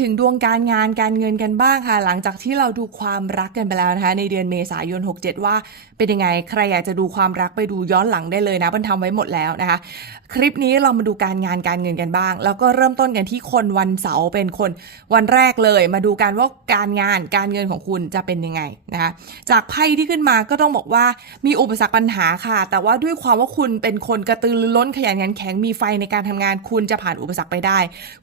ถึงดวงการงานการเงินกันบ้างค่ะ หลังจากที่เราดูความรักกันไปแล้วนะคะ ในเดือนเมษายน 67 ว่าเป็นยังไง ใครอยากจะดูความรักไปดูย้อนหลังได้เลยนะมันทำไว้หมดแล้วนะคะ คลิปนี้เรามาดูการงานการเงินกันบ้าง แล้วก็เริ่มต้นกันที่คนวันเสาร์เป็นคนวันแรกเลย มาดูกันว่าการงานการเงินของคุณจะเป็นยังไงนะคะ จากไพ่ที่ขึ้นมาก็ต้องบอกว่ามีอุปสรรคปัญหาค่ะ แต่ว่าด้วยความว่าคุณเป็นคนกระตือรือร้นขยันขันแข็งมีไฟในการทำงาน คุณจะผ่านอุปสรรคไปได้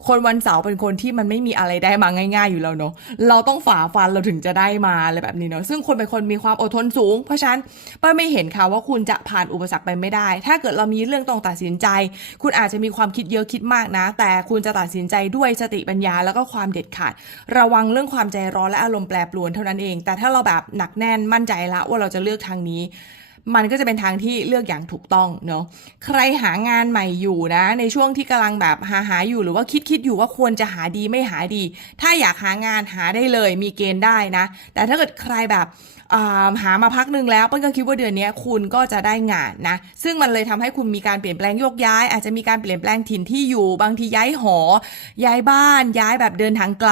คนวันเสาร์เป็นคนที่มันไม่มีอะไรได้มาง่าย ๆอยู่แล้วเนาะเราต้องฝ่าฟันเราถึงจะได้มาอะไรแบบนี้เนาะซึ่งคนเป็นคนมีความอดทนสูง เพราะฉะนั้นป้าไม่เห็นค่ะว่าคุณจะผ่านอุปสรรคไปไม่ได้ ถ้าเกิดเรามีเรื่องต้องตัดสินใจ คุณอาจจะมีความคิดเยอะคิดมากนะ แต่คุณจะตัดสินใจด้วยสติปัญญาแล้วก็ความเด็ดขาด ระวังเรื่องความใจร้อนและอารมณ์แปรปรวนเท่านั้นเอง แต่ถ้าเราแบบหนักแน่นมั่นใจละว่าเราจะเลือกทางนี้ มันก็จะเป็นทางที่เลือกอย่างถูกต้องเนาะใครหางานใหม่อยู่นะ ในช่วงที่กำลังแบบหาหาอยู่หรือว่าคิดคิดอยู่ว่าควรจะหาดีไม่หาดี ถ้าอยากหางานหาได้เลยมีเกณฑ์ได้นะ แต่ถ้าเกิดใครแบบ หามาพักหนึ่งแล้วเปิ้ลก็คิดว่าเดือนนี้คุณก็จะได้งานนะ ซึ่งมันเลยทำให้คุณมีการเปลี่ยนแปลงโยกย้าย อาจจะมีการเปลี่ยนแปลงถิ่นที่อยู่ บางทีย้ายหอ ย้ายบ้าน ย้ายแบบเดินทางไกล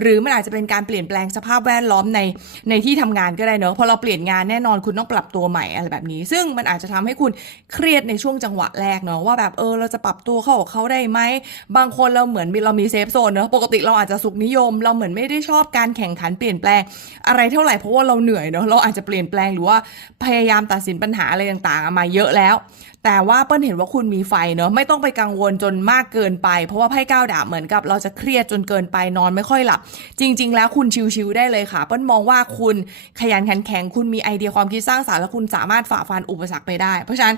หรือมันอาจจะเป็นการเปลี่ยนแปลงสภาพแวดล้อมในในที่ทำงานก็ได้เนอะพอเราเปลี่ยนงานแน่นอนคุณต้องปรับตัวใหม่อะไรแบบนี้ ซึ่งมันอาจจะทำให้คุณเครียดในช่วงจังหวะแรกเนอะว่าแบบเออเราจะปรับตัวเข้ากับเขาได้ไหมบางคนเราเหมือนเรามีเซฟโซนเนอะปกติเราอาจจะสุขนิยม เราเหมือนไม่ได้ชอบการแข่งขันเปลี่ยนแปลงอะไรเท่าไหร่เพราะว่าเราเหนื่อยเนาะเราอาจจะเปลี่ยนแปลงหรือว่าพยายามตัดสินปัญหาอะไรต่างๆ มาเยอะแล้ว แต่ว่าเปิ้ลเห็นว่าคุณมีไฟเนอะไม่ต้องไปกังวลจนมากเกินไป เพราะว่าไพ่ก้าวดาบเหมือนกับ เราจะเครียดจนเกินไปนอนไม่ค่อยหลับ จริง ๆ แล้วคุณชิวๆได้เลยค่ะ เปิ้ลมองว่าคุณขยันขันแข็งคุณมีไอเดียความคิดสร้างสรรค์และคุณสามารถฝ่าฟันอุปสรรคไปได้ เพราะฉะนั้น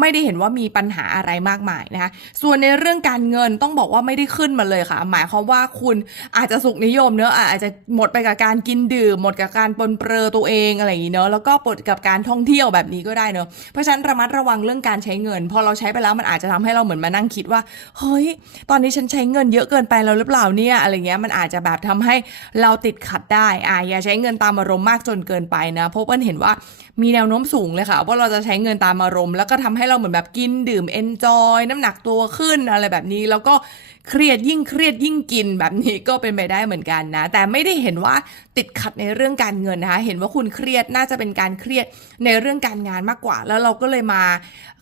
ไม่ได้เห็นว่ามีปัญหาอะไรมากมายนะคะส่วนในเรื่องการเงินต้องบอกว่าไม่ได้ขึ้นมาเลยค่ะ หมายความว่าคุณอาจจะสุขนิยมเนอะอาจจะหมดไปกับการกินดื่ม หมดกับการปนเปื้อตัวเองอะไรอย่างนี้เนอะแล้วก็ปลดกับการท่องเที่ยวแบบนี้ก็ได้เนอะเพราะฉะนั้นระมัดระวังเรื่องการใช้เงิน พอเราใช้ไปแล้วมันอาจจะทำให้เราเหมือนมานั่งคิดว่า เฮ้ย ตอนนี้ฉันใช้เงินเยอะเกินไปแล้วหรือเปล่าเนี่ย อะไรเงี้ย มันอาจจะแบบทำให้เราติดขัดได้ อ่าอย่าใช้เงินตามอารมณ์มากจนเกินไปนะ เพราะว่าเห็นว่า มีแนวโน้มสูงเลยค่ะ ว่าเราจะใช้เงินตามอารมณ์แล้วก็ทำให้เราเหมือนแบบกินดื่มเอนจอยน้ำหนักตัวขึ้นอะไรแบบนี้ แล้วก็เครียดยิ่งเครียดยิ่งกินแบบนี้ก็เป็นไปได้เหมือนกันนะ แต่ไม่ได้เห็นว่าติดขัดในเรื่องการเงินนะคะเห็นว่าคุณเครียดน่าจะเป็นการเครียดในเรื่องการงานมากกว่า แล้วเราก็เลยมา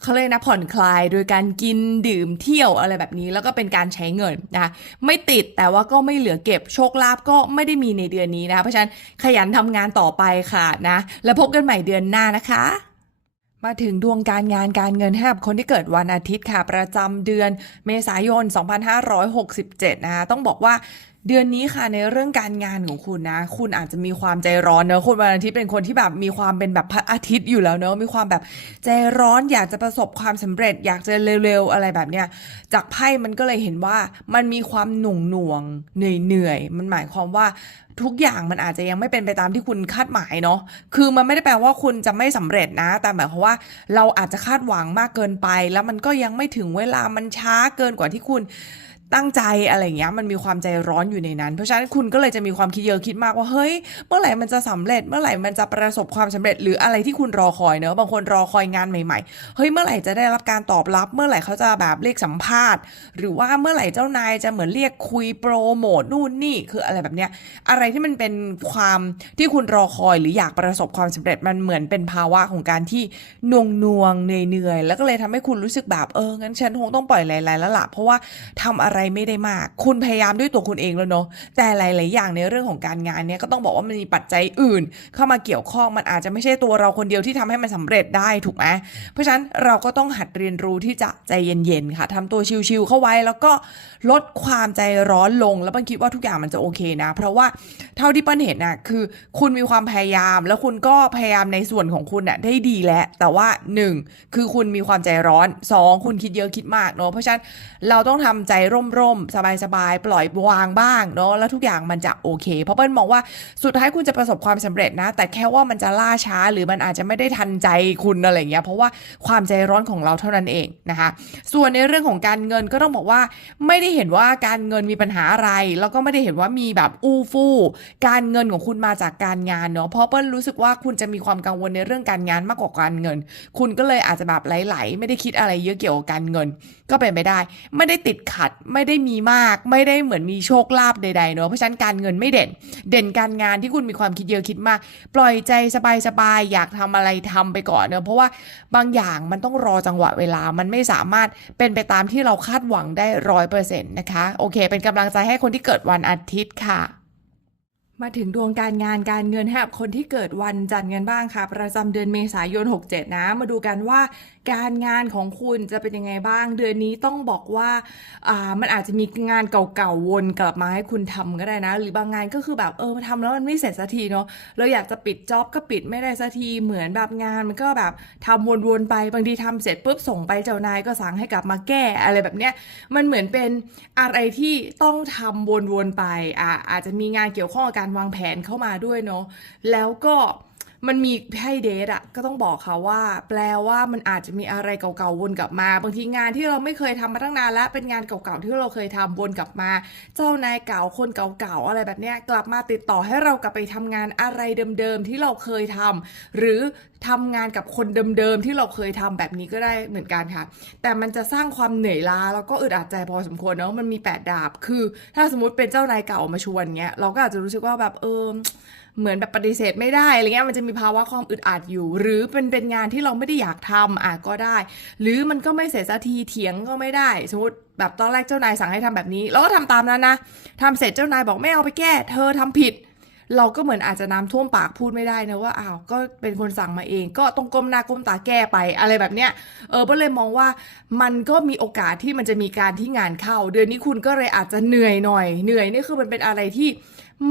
เขาเลยกนะผ่อนคลายโดยการกินดื่มเที่ยวอะไรแบบนี้ แล้วก็เป็นการใช้เงินนะคะไม่ติดแต่ว่าก็ไม่เหลือเก็บโชคลาภก็ไม่ได้มีในเดือนนี้นะคะเพราะฉะนั้นขยันทำงานต่อไปค่ะนะแล้วพบกันใหม่เดือนหน้านะคะ มาถึงดวงการงานการเงินให้กับคนที่เกิดวันอาทิตย์ค่ะ ประจำเดือนเมษายน 2567 นะคะต้องบอกว่า เดือนนี้ค่ะในเรื่องการงานของคุณนะ คุณอาจจะมีความใจร้อนเนอะคุณวันอาทิตย์เป็นคนที่แบบมีความเป็นแบบพระอาทิตย์อยู่แล้วเนอะมีความแบบใจร้อนอยากจะประสบความสำเร็จ อยากจะเร็วๆอะไรแบบเนี้ยจากไพ่มันก็เลยเห็นว่ามันมีความหน่วงหน่วงๆเหนื่อยๆมันหมายความว่าทุกอย่างมันอาจจะยังไม่เป็นไปตามที่คุณคาดหมายเนาะ คือมันไม่ได้แปลว่าคุณจะไม่สำเร็จนะ แต่หมายความว่าเราอาจจะคาดหวังมากเกินไป แล้วมันก็ยังไม่ถึงเวลา มันช้าเกินกว่าที่คุณ ตั้งใจอะไรเงี้ยมันมีความใจร้อนอยู่ในนั้น เพราะฉะนั้นคุณก็เลยจะมีความคิดเยอะคิดมากว่าเฮ้ย เมื่อไหร่มันจะสำเร็จ เมื่อไหร่มันจะประสบความสำเร็จ หรืออะไรที่คุณรอคอยเนอะบางคนรอคอยงานใหม่ๆเฮ้ยเมื่อไหร่จะได้รับการตอบรับ เมื่อไหร่เขาจะแบบเรียกสัมภาษณ์ หรือว่าเมื่อไหร่เจ้านายจะเหมือนเรียกคุยโปรโมทนู่นนี่คืออะไรแบบเนี้ยอะไรที่มันเป็นความที่คุณรอคอยหรืออยากประสบความสำเร็จมันเหมือนเป็นภาวะของการที่นวงนวงๆเหนื่อยๆแล้วก็เลยทำให้คุณรู้สึกแบบเอองั้นฉันคงต้องปล่อยหลๆแล้วล่ะเพราะว่าทำอะไรไม่ได้มาก คุณพยายามด้วยตัวคุณเองแล้วเนาะแต่หลาย ๆ อย่างในเรื่องของการงานเนี้ยก็ต้องบอกว่ามันมีปัจจัยอื่น เข้ามาเกี่ยวข้องมันอาจจะไม่ใช่ตัวเราคนเดียวที่ทำให้มันสำเร็จได้ถูกไหมเพราะฉะนั้นเราก็ต้องหัดเรียนรู้ที่จะใจเย็น ๆ ค่ะทำตัวชิวๆเข้าไว้แล้วก็ลดความใจร้อนลง แล้วปิ้ลคิดว่าทุกอย่างมันจะโอเคนะ เพราะว่าเท่าที่ปิ้ลเห็นน่ะคือ คุณมีความพยายาม แล้วคุณก็พยายามในส่วนของคุณน่ะได้ดีแล้ว แต่ว่าหนึ่งคือคุณมีความใจร้อนสองคุณคิดเยอะคิดมากเนาะเพราะฉะนั้นเราต้องทำใจร่มๆ สบายๆ ปล่อยวางบ้างเนาะแล้วทุกอย่างมันจะโอเค เพราะเปิ้ลมองว่าสุดท้ายคุณจะประสบความสำเร็จนะ แต่แค่ว่ามันจะล่าช้าหรือมันอาจจะไม่ได้ทันใจคุณอะไรเงี้ยเพราะว่าความใจร้อนของเราเท่านั้นเองนะคะ ส่วนในเรื่องของการเงินก็ต้องบอกว่า ไม่ได้เห็นว่าการเงินมีปัญหาอะไร แล้วก็ไม่ได้เห็นว่ามีแบบอู้ฟู่การเงินของคุณมาจากการงานเนาะเพราะเปิ้ลรู้สึกว่าคุณจะมีความกังวลในเรื่องการงานมากกว่าการเงิน คุณก็เลยอาจจะแบบไหลๆไม่ได้คิดอะไรเยอะเกี่ยวกับการเงิน ก็เป็นไปได้ ไม่ได้ติดขัดไไม่ได้มีมาก ไม่ได้เหมือนมีโชคลาภใดๆเนอะเพราะฉะนั้นการเงินไม่เด่น เด่นการงานที่คุณมีความคิดเยอะคิดมาก ปล่อยใจสบายๆอยากทำอะไรทำไปก่อนเนอะเพราะว่าบางอย่างมันต้องรอจังหวะเวลามันไม่สามารถเป็นไปตามที่เราคาดหวังได้ร้อยเปอร์เซ็นต์นะคะ โอเค เป็นกำลังใจให้คนที่เกิดวันอาทิตย์ค่ะมาถึงดวงการงานการเงินให้กับคนที่เกิดวันจันทร์กันบ้างค่ะ ประจำเดือนเมษายน 67 นะ มาดูกันว่า การงานของคุณจะเป็นยังไงบ้าง เดือนนี้ต้องบอกว่าอ่ามันอาจจะมีงานเก่าๆวนกลับมาให้คุณทำก็ได้นะ หรือบางงานก็คือแบบเออทำแล้วมันไม่เสร็จสักทีเนาะเราอยากจะปิดจ็อบก็ปิดไม่ได้สักทีเหมือนแบบงานมันก็แบบทำวนๆไปบางทีทำเสร็จปุ๊บส่งไปเจ้านายก็สั่งให้กลับมาแก้อะไรแบบเนี้ยมันเหมือนเป็นอะไรที่ต้องทำวนๆไปอ่าอาจจะมีงานเกี่ยวข้องกับการวางแผนเข้ามาด้วยเนาะแล้วก็ มันมีให้เดทอะก็ต้องบอกค่ะว่า แปลว่ามันอาจจะมีอะไรเก่าๆวนกลับมา บางทีงานที่เราไม่เคยทำมาตั้งนานแล้วเป็นงานเก่าๆที่เราเคยทำวนกลับมา เจ้านายเก่าคนเก่าๆอะไรแบบเนี้ยกลับมาติดต่อให้เรากลับไปทำงานอะไรเดิมๆที่เราเคยทำหรือทำงานกับคนเดิมๆที่เราเคยทำแบบนี้ก็ได้เหมือนกันค่ะ แต่มันจะสร้างความเหนื่อยล้าแล้วก็อึดอัดใจพอสมควรเนาะมันมีแปดดาบ คือ ถ้าสมมติเป็นเจ้านายเก่ามาชวนเงี้ยเราก็อาจจะรู้สึกว่าแบบเออ เหมือนแบบปฏิเสธไม่ได้อะไรเงี้ยมันจะมีภาวะความอึดอัดอยู่ หรือเป็นเป็นงานที่เราไม่ได้อยากทำอะก็ได้ หรือมันก็ไม่เสร็จสักทีเถียงก็ไม่ได้ สมมติแบบตอนแรกเจ้านายสั่งให้ทำแบบนี้เราก็ทำตามนั้นนะทำเสร็จเจ้านายบอกไม่เอาไปแก้ เธอทำผิด เราก็เหมือนอาจจะน้ำท่วมปากพูดไม่ได้นะว่าอ้าวก็เป็นคนสั่งมาเอง ก็ต้องก้มหน้าก้มตาแก้ไปอะไรแบบเนี้ยเออก็เลยมองว่ามันก็มีโอกาสที่มันจะมีการที่งานเข้า เดือนนี้คุณก็เลยอาจจะเหนื่อยหน่อย เหนื่อยนี่คือมันเป็นอะไรที่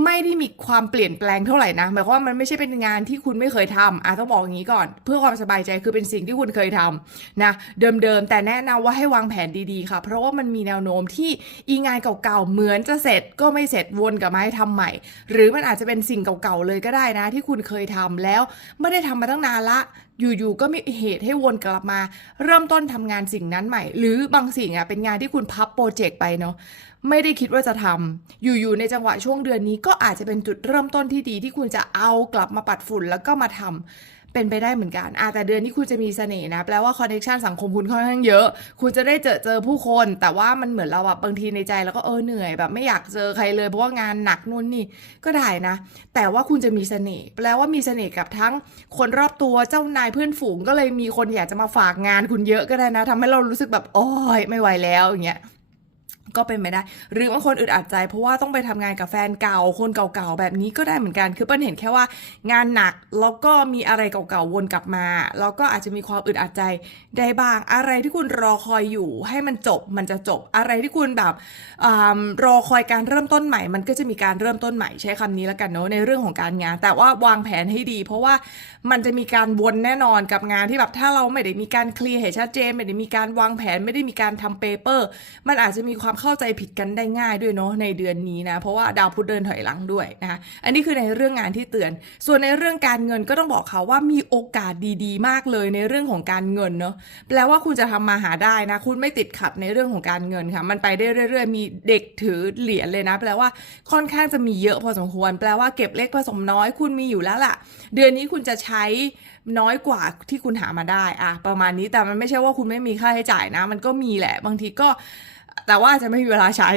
ไม่ได้มีความเปลี่ยนแปลงเท่าไหร่นะหมายความว่ามันไม่ใช่เป็นงานที่คุณไม่เคยทำอะต้องบอกอย่างนี้ก่อน เพื่อความสบายใจคือเป็นสิ่งที่คุณเคยทำนะเดิมๆแต่แนะนำว่าให้วางแผนดีๆค่ะ เพราะว่ามันมีแนวโน้มที่อีงานเก่าๆเหมือนจะเสร็จก็ไม่เสร็จวนกลับมาให้ทำใหม่ หรือมันอาจจะเป็นสิ่งเก่าๆเลยก็ได้นะ ที่คุณเคยทำแล้วไม่ได้ทำมาตั้งนานละ อยู่ๆก็มีเหตุให้วนกลับมา เริ่มต้นทำงานสิ่งนั้นใหม่ หรือบางสิ่งอะเป็นงานที่คุณพับโปรเจกต์ไปเนาะไม่ได้คิดว่าจะทำอยู่ๆในจังหวะช่วงเดือนนี้ก็อาจจะเป็นจุดเริ่มต้นที่ดีที่คุณจะเอากลับมาปัดฝุ่นแล้วก็มาทำ เป็นไปได้เหมือนกันอะแต่เดือนนี้คุณจะมีเสน่ห์นะ แปลว่าคอนเนคชันสังคมคุณค่อนข้างเยอะ คุณจะได้เจอเจอผู้คน แต่ว่ามันเหมือนเราแบบบางทีในใจแล้วก็เออเหนื่อยแบบไม่อยากเจอใครเลยเพราะว่างานหนักนู่นนี่ก็ได้นะ แต่ว่าคุณจะมีเสน่ห์แปลว่ามีเสน่ห์กับทั้งคนรอบตัวเจ้านายเพื่อนฝูงก็เลยมีคนอยากจะมาฝากงานคุณเยอะก็ได้นะทำให้เรารู้สึกแบบโอ้ยไม่ไหวแล้วอย่างเงี้ย ก็เป็นไปได้ หรือบางคนอึดอัดใจ เพราะว่าต้องไปทำงานกับแฟนเก่า คนเก่าๆแบบนี้ก็ได้เหมือนกัน คือเปิ้ลเห็นแค่ว่างานหนักแล้วก็มีอะไรเก่าๆวนกลับมาแล้วก็อาจจะมีความอึดอัดใจได้บ้าง อะไรที่คุณรอคอยอยู่ ให้มันจบมันจะจบอะไรที่คุณแบบอรอคอยการเริ่มต้นใหม่ มันก็จะมีการเริ่มต้นใหม่ใช้คำนี้แล้วกันเนาะในเรื่องของการงาน แต่ว่าวางแผนให้ดี เพราะว่ามันจะมีการวนแน่นอนกับงานที่แบบถ้าเราไม่ได้มีการเคลียร์ให้ชัดเจนไม่ได้มีการวางแผนไม่ได้มีการทำเปเปอร์ มันอาจจะมีความเข้าใจผิดกันได้ง่ายด้วยเนาะในเดือนนี้นะเพราะว่าดาวพุธเดินถอยหลังด้วยนะคะอันนี้คือในเรื่องงานที่เตือน ส่วนในเรื่องการเงินก็ต้องบอกเขาว่ามีโอกาสดีๆ มากเลยในเรื่องของการเงินเนาะแปลว่าคุณจะทำมาหาได้นะ คุณไม่ติดขัดในเรื่องของการเงินค่ะ มันไปได้เรื่อยๆ มีเด็กถือเหรียญเลยนะ แปลว่าค่อนข้างจะมีเยอะพอสมควร แปลว่าเก็บเล็กผสมน้อยคุณมีอยู่แล้วล่ะ เดือนนี้คุณจะใช้น้อยกว่าที่คุณหามาได้อะประมาณนี้แต่มันไม่ใช่ว่าคุณไม่มีค่าใช้จ่ายนะ มันก็มีแหละ บางทีก็ แต่ว่าอาจจะไม่มีเวลาใช้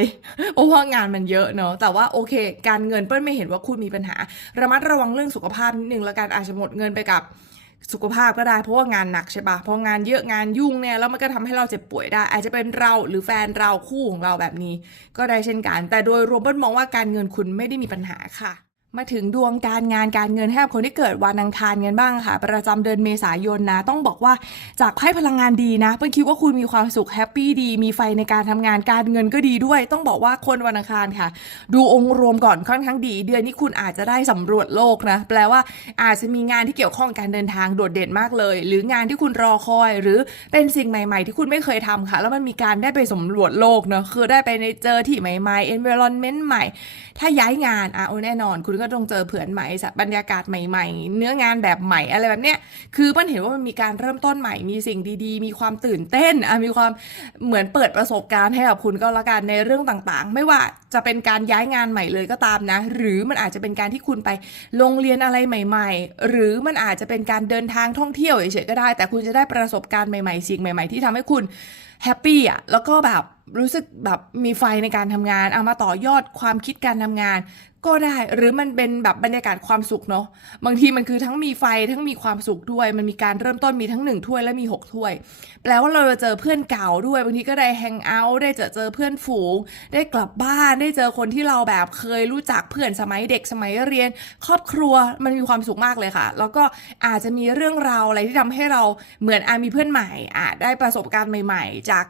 เพราะว่างานมันเยอะเนาะแต่ว่าโอเค การเงินเปิ้ลไม่เห็นว่าคุณมีปัญหา ระมัดระวังเรื่องสุขภาพนิดนึงแล้วกันอาจจะหมดเงินไปกับสุขภาพก็ได้เพราะว่างานหนักใช่ปะเพราะงานเยอะงานยุ่งเนี่ยแล้วมันก็ทำให้เราเจ็บป่วยได้ อาจจะเป็นเราหรือแฟนเราคู่ของเราแบบนี้ ก็ได้เช่นกัน แต่โดยรวมเปิ้ลมองว่าการเงินคุณไม่ได้มีปัญหาค่ะ มาถึงดวงการงานการเงินให้กับคนที่เกิดวันอังคารกันบ้างค่ะ ประจำเดือนเมษายนนะ ต้องบอกว่าจากไพ่พลังงานดีนะเปิ้ลคิดว่าคุณมีความสุขแฮปปี้ดี มีไฟในการทำงานการเงินก็ดีด้วย ต้องบอกว่าคนวันอังคารค่ะ ดูองค์รวมก่อนค่อนข้างดี เดือนนี้คุณอาจจะได้สำรวจโลกนะ แปลว่าอาจจะมีงานที่เกี่ยวข้องการเดินทางโดดเด่นมากเลย หรืองานที่คุณรอคอย หรือเป็นสิ่งใหม่ ๆ ที่คุณไม่เคยทำค่ะ แล้วมันมีการได้ไปสำรวจโลกเนอะคือได้ไปในเจอที่ใหม่ๆ environment ใหม่ ถ้าย้ายงานอะโอ้แน่นอนคุณก็ต้องเจอเผื่อนใหม่บรรยากาศใหม่ ๆ เนื้องานแบบใหม่อะไรแบบเนี้ยคือเปิ้ลเห็นว่ามันมีการเริ่มต้นใหม่มีสิ่งดีๆ มีความตื่นเต้นอะมีความเหมือนเปิดประสบการณ์ให้กับคุณก็แล้วกันในเรื่องต่างๆ ไม่ว่าจะเป็นการย้ายงานใหม่เลยก็ตามนะ หรือมันอาจจะเป็นการที่คุณไปโรงเรียนอะไรใหม่ ๆ หรือมันอาจจะเป็นการเดินทางท่องเที่ยวเฉยๆก็ได้ แต่คุณจะได้ประสบการณ์ใหม่ๆ สิ่งใหม่ ๆ ที่ทำให้คุณแฮปปี้อะแล้วก็แบบรู้สึกแบบมีไฟในการทำงาน เอามาต่อยอดความคิดการทำงาน ก็ได้หรือมันเป็นแบบบรรยากาศความสุขเนาะบางทีมันคือทั้งมีไฟทั้งมีความสุขด้วย มันมีการเริ่มต้นมีทั้งหนึ่งถ้วยและมีหกถ้วย แปลว่าเราจะเจอเพื่อนเก่าด้วยบางทีก็ได้แฮงเอาท์ได้เจอเจอเพื่อนฝูง ได้กลับบ้านได้เจอคนที่เราแบบเคยรู้จักเพื่อนสมัยเด็กสมัยเรียน ครอบครัวมันมีความสุขมากเลยค่ะ แล้วก็อาจจะมีเรื่องราวอะไรที่ทำให้เราเหมือนอามีเพื่อนใหม่อาจได้ประสบการณ์ใหม่ ๆ จาก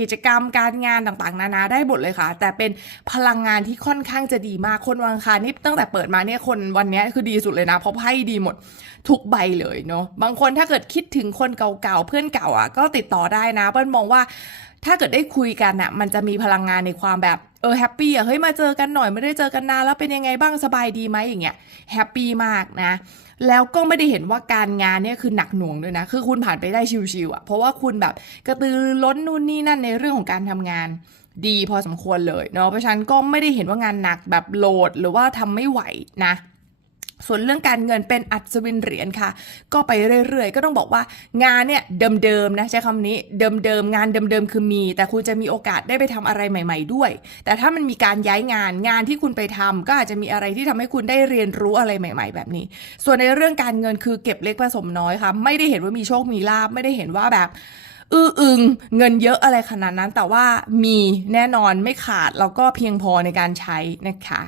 กิจกรรมการงานต่างๆ นานาได้หมดเลยค่ะ แต่เป็นพลังงานที่ค่อนข้างจะดีมากคนวังคารนี่ตั้งแต่เปิดมาเนี่ยคนวันนี้คือดีสุดเลยนะ เพราะไพ่ดีหมดทุกใบเลยเนาะบางคนถ้าเกิดคิดถึงคนเก่าๆเพื่อนเก่าอะก็ติดต่อได้นะเปิ้ลมองว่าถ้าเกิดได้คุยกันอะมันจะมีพลังงานในความแบบเออแฮปปี้อะเฮ้ยมาเจอกันหน่อยไม่ได้เจอกันนานแล้วเป็นยังไงบ้างสบายดีไหมอย่างเงี้ยแฮปปี้มากนะ แล้วก็ไม่ได้เห็นว่าการงานเนี่ยคือหนักหน่วงด้วยนะ คือคุณผ่านไปได้ชิวๆอะ เพราะว่าคุณแบบกระตือล้นนู่นนี่นั่นในเรื่องของการทำงานดีพอสมควรเลยเนาะ เพราะฉะนั้นก็ไม่ได้เห็นว่างานหนักแบบโหลดหรือว่าทำไม่ไหวนะ ส่วนเรื่องการเงินเป็นอัศวินเหรียญค่ะ ก็ไปเรื่อยๆ ก็ต้องบอกว่างานเนี่ยเดิมๆนะใช้คำนี้เดิมๆงานเดิมๆคือมี แต่คุณจะมีโอกาสได้ไปทำอะไรใหม่ ๆด้วย แต่ถ้ามันมีการย้ายงานงานที่คุณไปทำก็อาจจะมีอะไรที่ทำให้คุณได้เรียนรู้อะไรใหม่ ๆ แบบนี้ ส่วนในเรื่องการเงินคือเก็บเล็กผสมน้อยค่ะ ไม่ได้เห็นว่ามีโชคมีลาบไม่ได้เห็นว่าแบบอื้ออึงเงินเยอะอะไรขนาดนั้น แต่ว่ามีแน่นอนไม่ขาดแล้วก็เพียงพอในการใช้นะคะ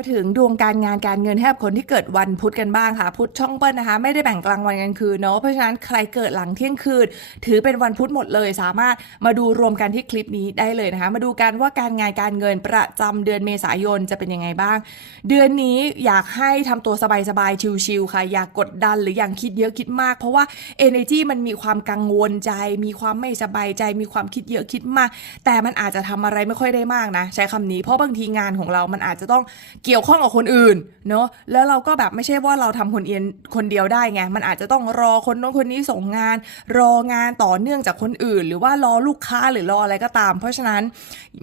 มาถึงดวงการงานการเงินให้กับคนที่เกิดวันพุธกันบ้างค่ะ พุธช่องเปิ้ลนะคะ ไม่ได้แบ่งกลางวันกลางคืนเนาะเพราะฉะนั้นใครเกิดหลังเที่ยงคืน ถือเป็นวันพุธหมดเลย สามารถมาดูรวมกันที่คลิปนี้ได้เลยนะคะ มาดูกันว่าการงานการเงินประจำเดือนเมษายนจะเป็นยังไงบ้าง เดือนนี้อยากให้ทำตัวสบายๆชิลๆค่ะ อย่ากกดดันหรืออย่างคิดเยอะคิดมาก เพราะว่า energy มันมีความกังวลใจ มีความไม่สบายใจ มีความคิดเยอะคิดมาก แต่มันอาจจะทำอะไรไม่ค่อยได้มากนะ ใช้คำนี้เพราะบางทีงานของเรามันอาจจะต้องเกี่ยวข้องกับคนอื่นเนาะแล้วเราก็แบบไม่ใช่ว่าเราทำคนเอียนคนเดียวได้ไงมันอาจจะต้องรอคนโน้นคนนี้ส่งงาน รองานต่อเนื่องจากคนอื่น หรือว่ารอลูกค้าหรือรออะไรก็ตาม เพราะฉะนั้น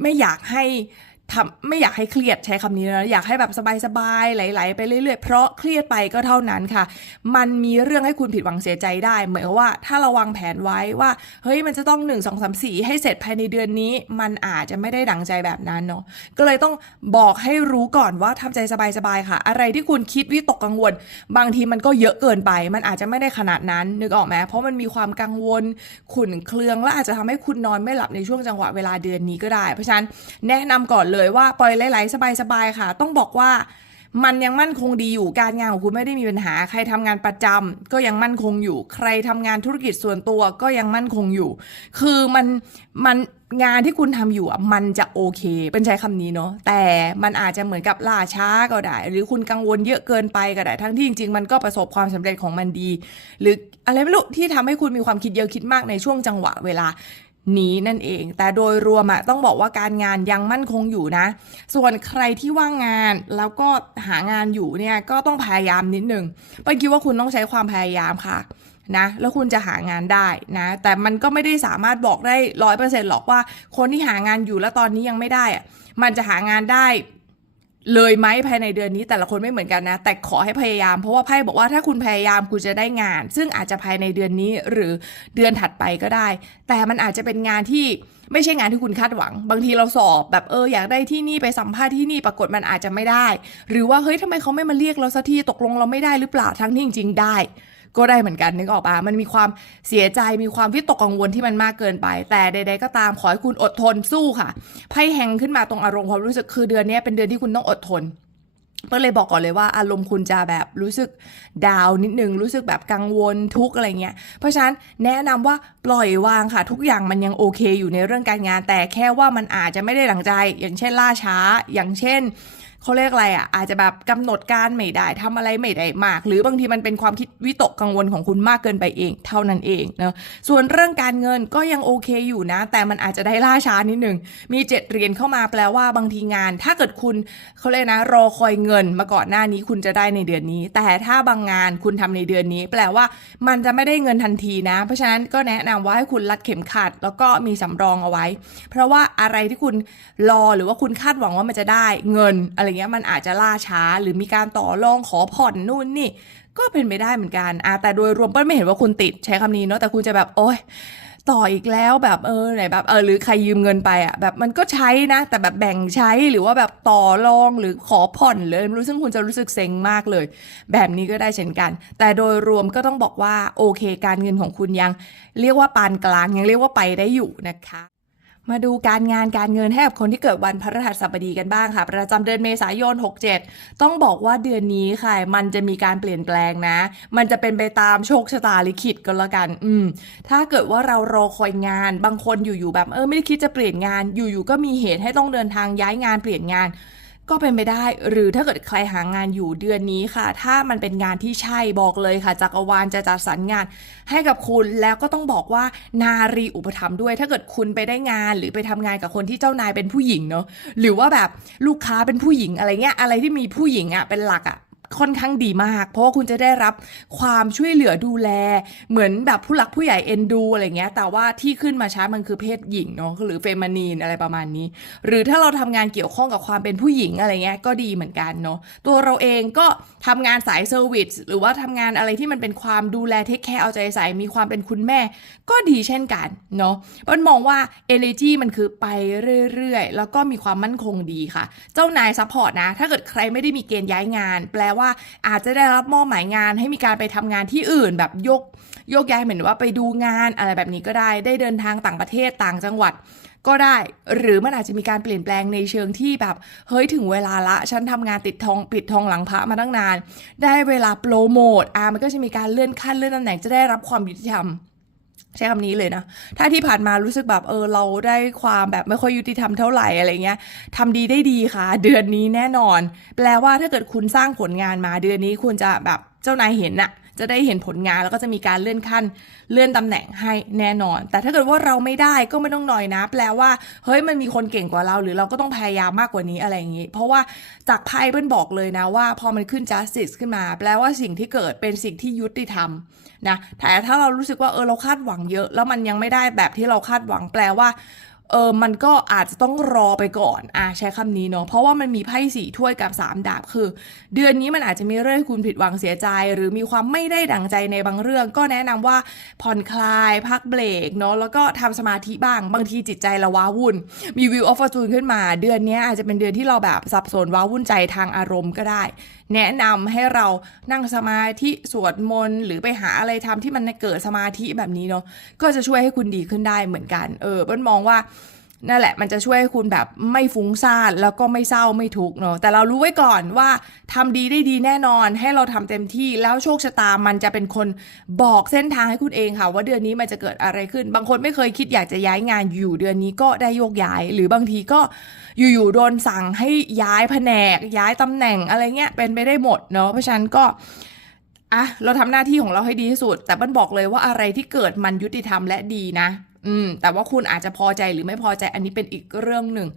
ไม่อยากให้ ทำไม่อยากให้เครียดใช้คำนี้นะอยากให้แบบสบายๆไหลๆไปเรื่อยๆ เพราะเครียดไปก็เท่านั้นค่ะ มันมีเรื่องให้คุณผิดหวังเสียใจได้ เหมือนว่าถ้าเราวางแผนไว้ว่า เฮ้ยมันจะต้อง 1 2 3 4 ให้เสร็จภายในเดือนนี้ มันอาจจะไม่ได้ดังใจแบบนั้นเนาะก็เลยต้องบอกให้รู้ก่อนว่าทำใจสบายๆค่ะ อะไรที่คุณคิดวิตกกังวล บางทีมันก็เยอะเกินไป มันอาจจะไม่ได้ขนาดนั้นนึกออกไหมเพราะมันมีความกังวลขุ่นเครืองและอาจจะทำให้คุณนอนไม่หลับในช่วงจังหวะเวลาเดือนนี้ก็ได้ เพราะฉะนั้นแนะนำก่อนเลยว่าปล่อยไหลๆสบายๆค่ะ ต้องบอกว่ามันยังมั่นคงดีอยู่การงานของคุณไม่ได้มีปัญหา ใครทำงานประจำก็ยังมั่นคงอยู่ ใครทำงานธุรกิจส่วนตัวก็ยังมั่นคงอยู่ คือมันมันงานที่คุณทำอยู่อะมันจะโอเค เป็นใช้คำนี้เนาะแต่มันอาจจะเหมือนกับล่าช้าก็ได้ หรือคุณกังวลเยอะเกินไปก็ได้ ทั้งที่จริงๆ มันก็ประสบความสำเร็จของมันดี หรืออะไรไม่รู้ที่ทำให้คุณมีความคิดเยอะคิดมากในช่วงจังหวะเวลา นี้นั่นเอง แต่โดยรวมอะต้องบอกว่าการงานยังมั่นคงอยู่นะ ส่วนใครที่ว่างงานแล้วก็หางานอยู่เนี่ยก็ต้องพยายามนิดนึงไปคิดว่าคุณต้องใช้ความพยายามค่ะนะแล้วคุณจะหางานได้นะ แต่มันก็ไม่ได้สามารถบอกได้ร้อยเปอร์เซ็นต์หรอกว่า คนที่หางานอยู่แล้วตอนนี้ยังไม่ได้อะมันจะหางานได้ เลยไหมภายในเดือนนี้แต่ละคนไม่เหมือนกันนะ แต่ขอให้พยายามเพราะว่าไพ่บอกว่าถ้าคุณพยายามคุณจะได้งาน ซึ่งอาจจะภายในเดือนนี้หรือเดือนถัดไปก็ได้ แต่มันอาจจะเป็นงานที่ไม่ใช่งานที่คุณคาดหวัง บางทีเราสอบแบบเอออยากได้ที่นี่ไปสัมภาษณ์ที่นี่ปรากฏมันอาจจะไม่ได้ หรือว่าเฮ้ยทำไมเขาไม่มาเรียกเราสักทีตกลงเราไม่ได้หรือเปล่าทั้งที่จริงๆได้ ก็ได้เหมือนกันนึกออกปะมันมีความเสียใจมีความวิตกกังวลที่มันมากเกินไป แต่ใด ๆ ก็ตามขอให้คุณอดทนสู้ค่ะไพ่แหงขึ้นมาตรงอารมณ์ความรู้สึกคือเดือนนี้เป็นเดือนที่คุณต้องอดทนก็เลยบอกก่อนเลยว่าอารมณ์คุณจะแบบรู้สึกดาวน์นิดนึง รู้สึกแบบกังวลทุกข์อะไรเงี้ย เพราะฉะนั้นแนะนำว่าปล่อยวางค่ะ ทุกอย่างมันยังโอเคอยู่ในเรื่องการงาน แต่แค่ว่ามันอาจจะไม่ได้ดังใจ อย่างเช่นล่าช้า อย่างเช่น เขาเรียกอะไรอะอาจจะแบบกำหนดการไม่ได้ทำอะไรไม่ได้มาก หรือบางทีมันเป็นความคิดวิตกกังวลของคุณมากเกินไปเอง เท่านั้นเองเนาะส่วนเรื่องการเงินก็ยังโอเคอยู่นะ แต่มันอาจจะได้ล่าช้านิดหนึ่งมีเจ็ดเหรียญเข้ามาแปลว่าบางทีงาน ถ้าเกิดคุณเขาเลยกนะ รอคอยเงินมาก่อนหน้านี้คุณจะได้ในเดือนนี้ แต่ถ้าบางงานคุณทำในเดือนนี้ แปลว่ามันจะไม่ได้เงินทันทีนะ เพราะฉะนั้นก็แนะนำว่าให้คุณรัดเข็มขัด แล้วก็มีสำรองเอาไว้ เพราะว่าอะไรที่คุณรอหรือว่าคุณคาดหวังว่ามันจะได้เงินอะไรเงี้ยมันอาจจะล่าช้าหรือมีการต่อรองขอผ่อนนู่นนี่ ก็เป็นไปได้เหมือนกันอะแต่โดยรวมเปิ้ลไม่เห็นว่าคุณติดใช้คำนี้เนาะแต่คุณจะแบบโอ๊ยต่ออีกแล้วแบบเออไหนแบบเออหรือใครยืมเงินไปอะแบบมันก็ใช้นะ แต่แบบแบ่งใช้หรือว่าแบบต่อรองหรือขอผ่อนเลยรู้ซึ่งคุณจะรู้สึกเซ็งมากเลย แบบนี้ก็ได้เช่นกัน แต่โดยรวมก็ต้องบอกว่าโอเค การเงินของคุณยัง เรียกว่าปานกลางยังเรียกว่าไปได้อยู่นะคะ มาดูการงานการเงินให้กับคนที่เกิดวันพฤหัสบดีกันบ้างค่ะ ประจำเดือนเมษายน 67 ต้องบอกว่าเดือนนี้ค่ะ มันจะมีการเปลี่ยนแปลงนะ มันจะเป็นไปตามโชคชะตาลิขิตก็แล้วกัน อืม ถ้าเกิดว่าเรารอคอยงาน บางคนอยู่ๆแบบเออไม่ได้คิดจะเปลี่ยนงาน อยู่ๆก็มีเหตุให้ต้องเดินทางย้ายงานเปลี่ยนงาน ก็เป็นไปได้ หรือถ้าเกิดใครหางานอยู่เดือนนี้ค่ะ ถ้ามันเป็นงานที่ใช่บอกเลยค่ะจักรวาลจะจัดสรรงานให้กับคุณแล้วก็ต้องบอกว่านารีอุปถัมภ์ด้วย ถ้าเกิดคุณไปได้งานหรือไปทำงานกับคนที่เจ้านายเป็นผู้หญิงเนาะหรือว่าแบบลูกค้าเป็นผู้หญิงอะไรเงี้ยอะไรที่มีผู้หญิงอะเป็นหลักอะ ค่อนข้างดีมาก เพราะว่าคุณจะได้รับความช่วยเหลือดูแล เหมือนแบบผู้หลักผู้ใหญ่เอ็นดูอะไรเงี้ย แต่ว่าที่ขึ้นมาช้ามันคือเพศหญิงเนาะหรือเฟมานีนอะไรประมาณนี้ หรือถ้าเราทำงานเกี่ยวข้องกับความเป็นผู้หญิงอะไรเงี้ยก็ดีเหมือนกันเนาะตัวเราเองก็ทำงานสายเซอร์วิสหรือว่าทำงานอะไรที่มันเป็นความดูแลเทคแคร์เอาใจใส่มีความเป็นคุณแม่ ก็ดีเช่นกันเนาะเปิ้ลมองว่า energy มันคือไปเรื่อยๆแล้วก็มีความมั่นคงดีค่ะ เจ้านายซัพพอร์ตนะ ถ้าเกิดใครไม่ได้มีเกณฑ์ย้ายงาน แปลว่าอาจจะได้รับมอบหมายงานให้มีการไปทำงานที่อื่นแบบยกยกย้ายเหมือนว่าไปดูงานอะไรแบบนี้ก็ได้ ได้เดินทางต่างประเทศต่างจังหวัดก็ได้ หรือมันอาจจะมีการเปลี่ยนแปลงในเชิงที่แบบเฮ้ยถึงเวลาละฉันทำงานติดทองปิดทองหลังพระมาตั้งนาน ได้เวลาโปรโมทอะมันก็จะมีการเลื่อนขั้นเลื่อนตำแหน่งจะได้รับความยุติธรรม ใช้คำนี้เลยนะ ถ้าที่ผ่านมารู้สึกแบบเออเราได้ความแบบไม่ค่อยยุติธรรมเท่าไหร่อะไรเงี้ยทำดีได้ดีค่ะ เดือนนี้แน่นอน แปลว่าถ้าเกิดคุณสร้างผลงานมาเดือนนี้คุณจะแบบเจ้านายเห็นน่ะจะได้เห็นผลงานแล้วก็จะมีการเลื่อนขั้นเลื่อนตำแหน่งให้แน่นอน แต่ถ้าเกิดว่าเราไม่ได้ก็ไม่ต้องหน่อยนะ แปลว่าเฮ้ยมันมีคนเก่งกว่าเรา หรือเราก็ต้องพยายามมากกว่านี้อะไรอย่างนี้ เพราะว่าจากไพ่เปิ้ลบอกเลยนะว่า พอมันขึ้น justice ขึ้นมา แปลว่าสิ่งที่เกิดเป็นสิ่งที่ยุติธรรม นะแต่ถ้าเรารู้สึกว่าเออเราคาดหวังเยอะ แล้วมันยังไม่ได้แบบที่เราคาดหวังแปลว่าเออมันก็อาจจะต้องรอไปก่อนอะใช้คำนี้เนาะเพราะว่ามันมีไพ่สี่ถ้วยกับสามดาบคือ เดือนนี้มันอาจจะมีเรื่องคุณผิดหวังเสียใจ หรือมีความไม่ได้ดังใจในบางเรื่อง ก็แนะนำว่าผ่อนคลาย พักเบรกเนาะแล้วก็ทำสมาธิบ้าง บางทีจิตใจเราว้าวุ่น มีวิวออฟฟอร์จูนขึ้นมา เดือนนี้อาจจะเป็นเดือนที่เราแบบสับสนว้าวุ่นใจทางอารมณ์ก็ได้แนะนำให้เรานั่งสมาธิสวดมนต์หรือไปหาอะไรทำที่มันเกิดสมาธิแบบนี้เนาะก็จะช่วยให้คุณดีขึ้นได้เหมือนกัน เออเปิ้ลมองว่านั่นแหละมันจะช่วยให้คุณแบบไม่ฟุ้งซ่านแล้วก็ไม่เศร้าไม่ทุกข์เนาะแต่เรารู้ไว้ก่อนว่าทำดีได้ดีแน่นอน ให้เราทำเต็มที่แล้วโชคชะตามันจะเป็นคนบอกเส้นทางให้คุณเองค่ะว่าเดือนนี้มันจะเกิดอะไรขึ้น บางคนไม่เคยคิดอยากจะย้ายงานอยู่เดือนนี้ก็ได้โยกย้าย หรือบางทีก็ อยู่ๆโดนสั่งให้ย้ายแผนก ย้ายตำแหน่งอะไรเงี้ยเป็นไปได้หมดเนาะเพราะฉะนั้นก็อะเราทำหน้าที่ของเราให้ดีที่สุด แต่บันบอกเลยว่าอะไรที่เกิดมันยุติธรรมและดีนะ อืม แต่ว่าคุณอาจจะพอใจหรือไม่พอใจอันนี้เป็นอีกเรื่องหนึ่ง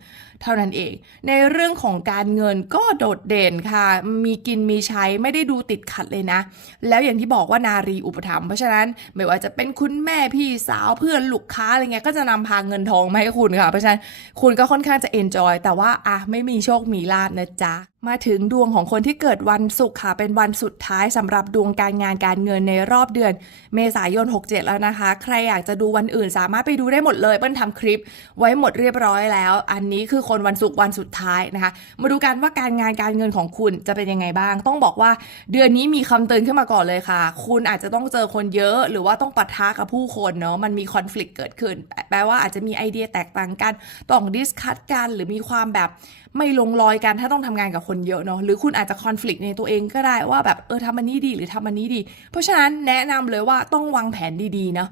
เท่านั้นเอง ในเรื่องของการเงินก็โดดเด่นค่ะ มีกินมีใช้ไม่ได้ดูติดขัดเลยนะ แล้วอย่างที่บอกว่านารีอุปถัมภ์เพราะฉะนั้นไม่ว่าจะเป็นคุณแม่พี่สาวเพื่อนลูกค้าอะไรเงี้ยก็จะนำพาเงินทองมาให้คุณค่ะ เพราะฉะนั้นคุณก็ค่อนข้างจะเอนจอยแต่ว่าอะไม่มีโชคมีลาภนะจ๊ะมาถึงดวงของคนที่เกิดวันศุกร์ค่ะ เป็นวันสุดท้ายสำหรับดวงการงานการเงินในรอบเดือน เมษายน 67 แล้วนะคะ ใครอยากจะดูวันอื่นสามารถไปดูได้หมดเลย เปิ้ลทำคลิปไว้หมดเรียบร้อยแล้ว อันนี้คือคนวันศุกร์วันสุดท้ายนะคะ มาดูกันว่าการงานการเงินของคุณจะเป็นยังไงบ้าง ต้องบอกว่าเดือนนี้มีคำเตือนขึ้นมาก่อนเลยค่ะ คุณอาจจะต้องเจอคนเยอะ หรือว่าต้องปะทะกับผู้คนเนาะมันมีคอน FLICT เกิดขึ้น แปลว่าอาจจะมีไอเดียแตกต่างกันต้องดิสคัตกันหรือมีความแบบไม่ลงรอยกันถ้าต้องทำงานกับคนเยอะเนาะหรือคุณอาจจะคอน FLICT ในตัวเองก็ได้ว่าแบบเออทำอันนี้ดีหรือทำอันนี้ดี เพราะฉะนั้นแนะนำเลยว่าต้องวางแผนดีๆเนาะ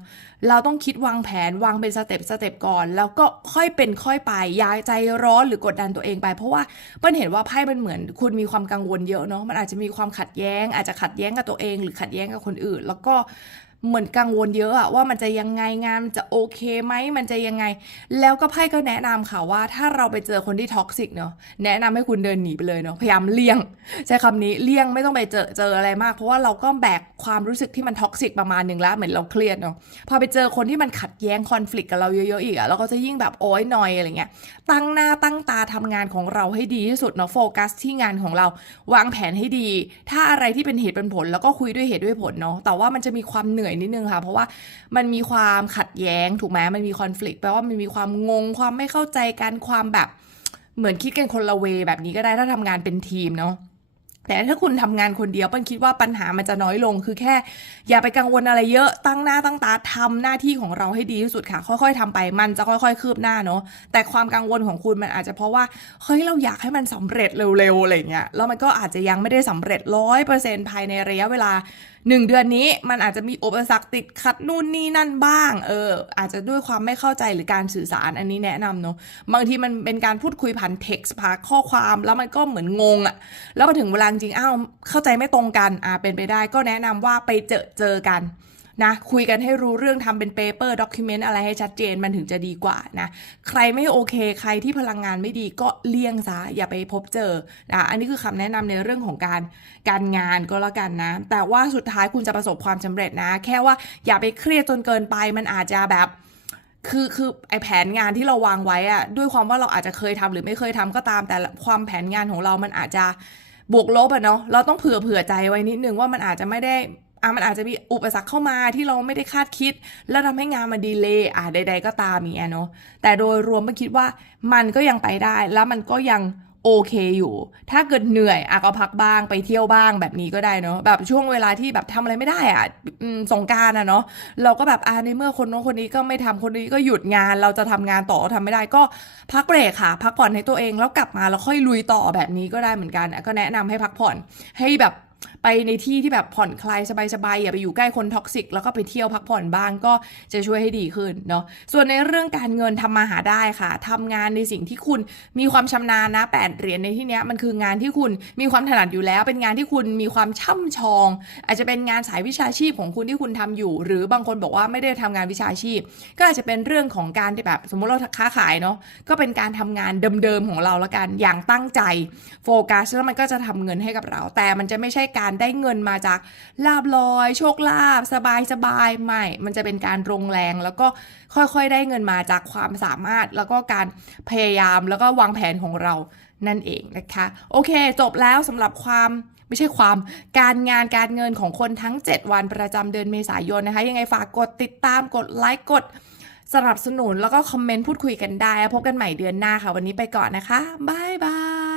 เราต้องคิดวางแผนวางเป็นสเต็ปสเต็ปก่อน แล้วก็ค่อยเป็นค่อยไปอย่าใจร้อนหรือกดดันตัวเองไป เพราะว่าเปิ้ลเห็นว่าไพ่มันเหมือน คุณมีความกังวลเยอะเนาะมันอาจจะมีความขัดแย้ง อาจจะขัดแย้งกับตัวเอง หรือขัดแย้งกับคนอื่น แล้วก็ เหมือนกังวลเยอะอะว่ามันจะยังไงงานจะโอเคไหมมันจะยังไง แล้วก็ไพ่ก็แนะนำค่ะว่า ถ้าเราไปเจอคนที่ท็อกซิกเนาะแนะนำให้คุณเดินหนีไปเลยเนาะพยายามเลี่ยง ใช้คำนี้เลี่ยงไม่ต้องไปเจอเจออะไรมาก เพราะว่าเราก็แบกความรู้สึกที่มันท็อกซิกประมาณหนึ่งแล้วเหมือนเราเครียดเนาะพอไปเจอคนที่มันขัดแย้งคอน FLICT กับเราเยอะๆอีกอะเราก็จะยิ่งแบบโอ๊ยหนอยอะไรเงี้ยตั้งหน้าตั้งตาทำงานของเราให้ดีที่สุดเนาะโฟกัสที่งานของเราวางแผนให้ดี ถ้าอะไรที่เป็นเหตุเป็นผล แล้วก็คุยด้วยเหตุด้วยผลเนาะแต่ว่ามันจะมีความเหนื่อยนิดนึงค่ะ เพราะว่ามันมีความขัดแย้งถูกไหมมันมีคอน FLICT แปลว่ามันมีความงง ความไม่เข้าใจกันความแบบเหมือนคิดกันคนละเวแบบนี้ก็ได้ถ้าทำงานเป็นทีมเนาะแต่ถ้าคุณทำงานคนเดียวปันคิดว่าปัญหามันจะน้อยลงคือแค่ อย่าไปกังวลอะไรเยอะตั้งหน้าตั้งตาทำหน้าที่ของเราให้ดีที่สุดค่ะ ค่อยๆทำไปมันจะค่อยๆ คืบหน้าเนาะแต่ความกังวลของคุณมันอาจจะเพราะว่าเฮ้ยเราอยากให้มันสำเร็จเร็วๆอะไรเงี้ยแล้วมันก็อาจจะยังไม่ได้สำเร็จร้อยเปอร์เซ็นภายในระยะเวลา หนึ่งเดือนนี้มันอาจจะมีอุปสรรคติดขัดนู่นนี่นั่นบ้าง เออ อาจจะด้วยความไม่เข้าใจหรือการสื่อสารอันนี้แนะนำเนาะบางทีมันเป็นการพูดคุยผ่านเท็กซ์ผ่านข้อความแล้วมันก็เหมือนงงอะแล้วพอถึงเวลาจริงอ้าวเข้าใจไม่ตรงกันอ่าเป็นไปได้ก็แนะนำว่าไปเจอเจอกัน นะคุยกันให้รู้เรื่องทำเป็นเปเปอร์ด็อกิเมนต์อะไรให้ชัดเจนมันถึงจะดีกว่านะใครไม่โอเคใครที่พลังงานไม่ดีก็เลี่ยงซะอย่าไปพบเจอนะอันนี้คือคำแนะนำในเรื่องของการการงานก็แล้วกันนะ แต่ว่าสุดท้ายคุณจะประสบความสำเร็จนะ แค่ว่าอย่าไปเครียดจนเกินไปมันอาจจะแบบคือคือไอแผนงานที่เราวางไว้อะด้วยความว่าเราอาจจะเคยทำหรือไม่เคยทำก็ตาม แต่ความแผนงานของเรามันอาจจะบวกลบอะเนาะเราต้องเผื่อเผื่อใจไว้นิดนึงว่ามันอาจจะไม่ได้ อะมันอาจจะมีอุปสรรคเข้ามาที่เราไม่ได้คาดคิด แล้วทำให้งานมันดีเลย์อะใด ๆ ก็ตามอย่างเงี้ยเนาะแต่โดยรวมไม่คิดว่ามันก็ยังไปได้แล้วมันก็ยังโอเคอยู่ ถ้าเกิดเหนื่อยอะก็พักบ้างไปเที่ยวบ้างแบบนี้ก็ได้เนาะแบบช่วงเวลาที่แบบทำอะไรไม่ได้อะสงการอะเนาะเราก็แบบอ่าในเมื่อคนโน้นคนนี้ก็ไม่ทำคนนี้ก็หยุดงาน เราจะทำงานต่อก็ทำไม่ได้ก็พักเบรกค่ะ พักผ่อนให้ตัวเองแล้วกลับมาแล้วค่อยลุยต่อแบบนี้ก็ได้เหมือนกันก็แนะนำให้พักผ่อนให้แบบ ไปในที่ที่แบบผ่อนคลายสบายๆอย่าไปอยู่ใกล้คนท็อกซิกแล้วก็ไปเที่ยวพักผ่อนบ้างก็จะช่วยให้ดีขึ้นเนาะส่วนในเรื่องการเงินทำมาหาได้ค่ะทำงานในสิ่งที่คุณมีความชำนาญนะแปดเหรียญในที่นี้มันคืองานที่คุณมีความถนัดอยู่แล้ว เป็นงานที่คุณมีความช่ำชอง อาจจะเป็นงานสายวิชาชีพของคุณที่คุณทำอยู่ หรือบางคนบอกว่าไม่ได้ทำงานวิชาชีพ ก็อาจจะเป็นเรื่องของการที่แบบสมมติเราค้าขายเนาะก็เป็นการทำงานเดิมๆของเราละกันอย่างตั้งใจโฟกัสแล้วมันก็จะทำเงินให้กับเรา แต่มันจะไม่ใช่การได้เงินมาจากลาบลอย โชคลาภสบายสบายไม่ มันจะเป็นการลงแรง แล้วก็ค่อยๆได้เงินมาจากความสามารถแล้วก็การพยายามแล้วก็วางแผนของเรานั่นเองนะคะ โอเค จบแล้วสำหรับความไม่ใช่ความการงานการเงินของคนทั้ง 7 วันประจำเดือนเมษายนนะคะ ยังไงฝากกดติดตามกดไลค์กดสนับสนุนแล้วก็คอมเมนต์พูดคุยกันได้พบกันใหม่เดือนหน้าค่ะ วันนี้ไปก่อนนะคะ บ๊ายบาย